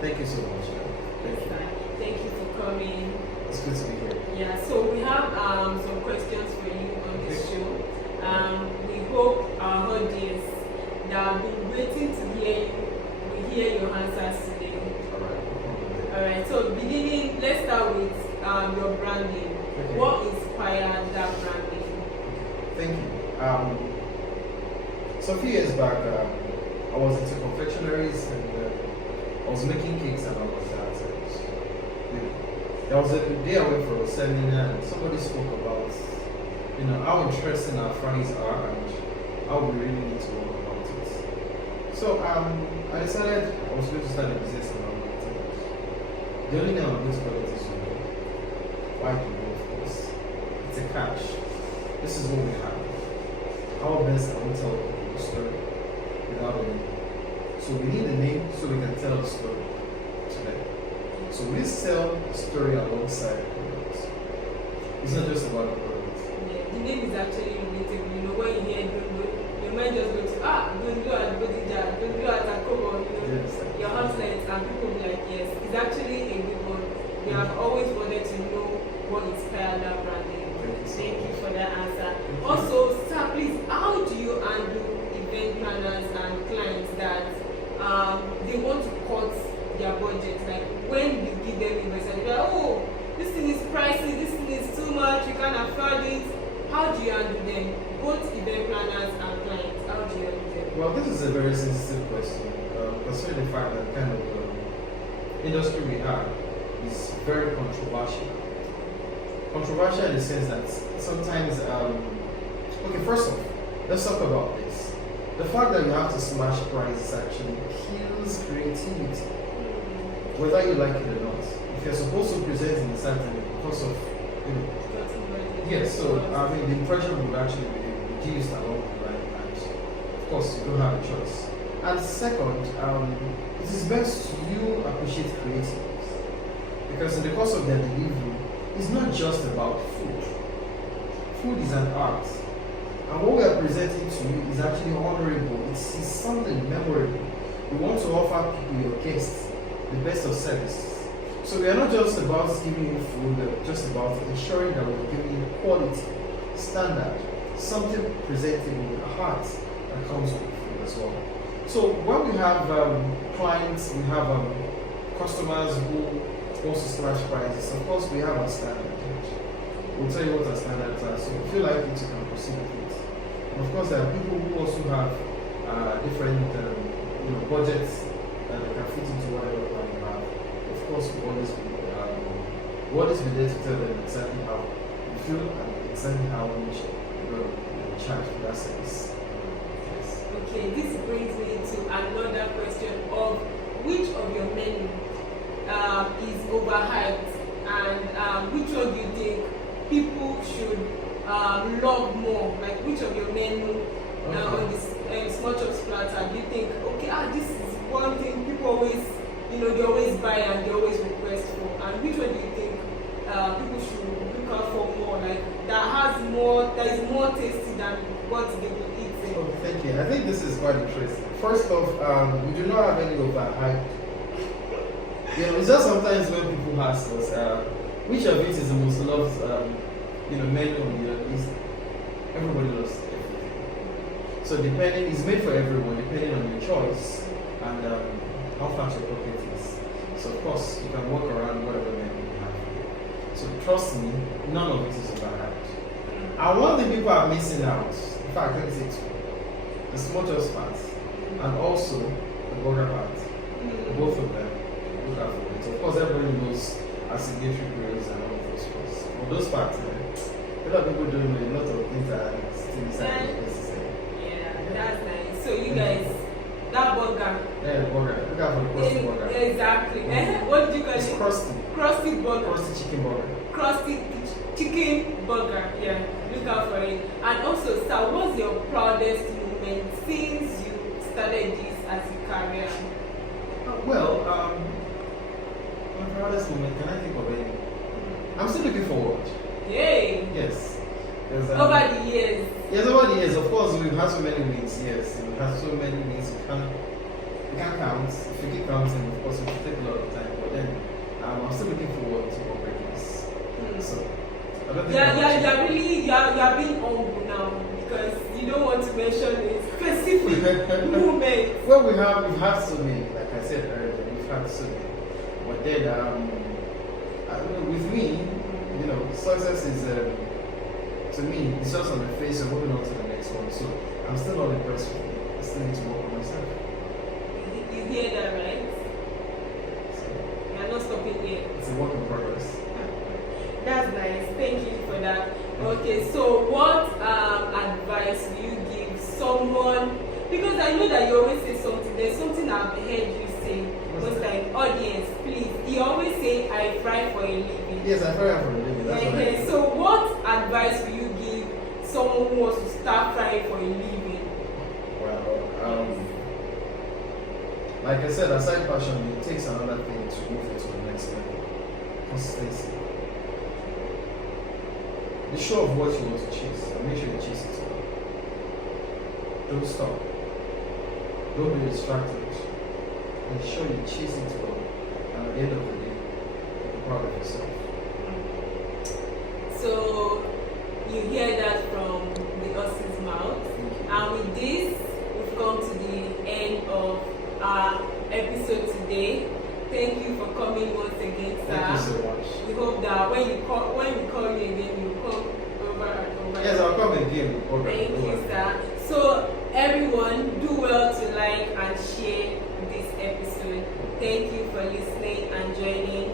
Thank you so much. Thank you. Thank you for coming. It's good to be here. Yeah, so we have some questions for you on this show. We hope our audience that have been waiting to hear you will hear your answers today. Alright, so beginning, let's start with your branding. Okay. What inspired that branding? Thank you. So a few years back, I was into confectionaries and I was making cakes and all of that. There was a day I went for a seminar and somebody spoke about, how interesting our fries are and how we really need to work about it. So I decided I was going to start a business around it. The only thing I'm going to call it is why do we, of course. It's a catch. This is what we have. How best can we tell people the story without a name? So we need a name so we can tell the story today. So we sell the story alongside the product. It's not just about the product. Yeah, the name is actually relatable. When you hear Dundu, your mind just goes to Dundu at Bodija, Dundu at Akobo, Yes. your handset, and people will be like, yes, it's actually a good one. We have always wanted to know what inspired that branding. Thank you for that answer. Also, sir, please, how do you handle event planners and clients that they want to cut their budget? Like when you give them investment, they're like, oh, this thing is pricey, this thing is too much, you can't afford it. How do you handle them? Both event planners and clients, how do you handle them? Well, this is a very sensitive question, considering the fact that kind of industry we have is very controversial. Controversial in the sense that sometimes, okay, first off, let's talk about this. The fact that you have to slash prices actually kills creativity, whether you like it or not. If you're supposed to present in a certain way because of, yes, so I mean the impression would actually be reduced along the line, and of course you don't have a choice. And second, it is best you appreciate creatives because in the course of their delivery, it's not just about food. Food is an art. And what we are presenting to you is actually honorable. It's something memorable. We want to offer people, your guests, the best of services. So we are not just about giving you food, but just about ensuring that we're giving you quality, standard, something presentable with a heart that comes with food as well. So when we have clients, we have customers who wants to slash prices, of course we have our standard. We'll tell you what our standards are. So if you like it, you can proceed with it. And of course there are people who also have different budgets that they can fit into whatever plan you have. Of course we always be there to tell them exactly how you feel and exactly how much you're going to charge for that service. Yes. Okay, this brings me to another question of which of your menu is overhyped, and which one do you think people should love more? Like which of your menu on this small chops platter do you think, okay, this is one thing people always, they always buy and they always request for, and which one do you think people should look out for more, like that is more tasty than what they will eat? Oh, thank you. I think this is quite interesting. First off, we do not have any overhyped. It's just sometimes when people ask us, which of it is the most loved, menu on the list. Everybody loves everything. So depending, it's made for everyone, depending on your choice and how fast your pocket is. So of course, you can work around whatever menu you have. So trust me, none of it is overhyped. And one thing people are missing out, in fact, let me say two: the small just part, and also the burger part. Both of them. So of course everybody knows assignatory grills and all of those things. For those parts, a lot of people don't know a lot of things that are still inside the necessary. Yeah, that's nice. So you guys, that burger. Yeah, the burger. Look out for the crusty burger. Exactly. What do you guys? It's crusty. Crusty burger. Crusty chicken burger. Crusty chicken burger. Yeah, look out for it. And also, sir, what's your proudest moment since you started this as a career? Well, my proudest moment, can I think of any? I'm still looking forward. Yay! Yes. Over the years. Yes, over the years, of course, we've had so many wins, yes. We've had so many wins. we can't count. If you keep counting, of course, it will take a lot of time. But then, I'm still looking forward to more greatness. So, I don't think you're being humble now because you don't want to mention a specific moment. Well, we've had so many, like I said earlier, we've had so many. But then, I don't know, with me, you know, success is, to me, it's just on the face of moving on to the next one. So, I'm still not impressed with it. I still need to work on myself. You hear that, right? So, You're not stopping here. it's a work in progress. That's nice. Thank you for that. Okay, so what advice do you give someone? Because I know that you always say something. There's something I've heard you say. Most time, audience, please. You always say, "I fry for a living." Yes, I fry for a living. That's what I do. So, what advice will you give someone who wants to start frying for a living? Well, like I said, aside passion, it takes another thing to move it to the next level. Consistency. Be sure of what you want to chase and make sure you chase it well. Don't stop. Don't be distracted. Ensure you chase it well. And at the end of the day, be proud of yourself. So you hear that from the horse's mouth. And with this, we've come to the end of our episode today. Thank you for coming once again, sir. Thank you so much. We hope that when we call you again, you come over and over. Yes, I'll come again. Thank you, sir. So everyone, do well to like and share this episode. Thank you for listening and joining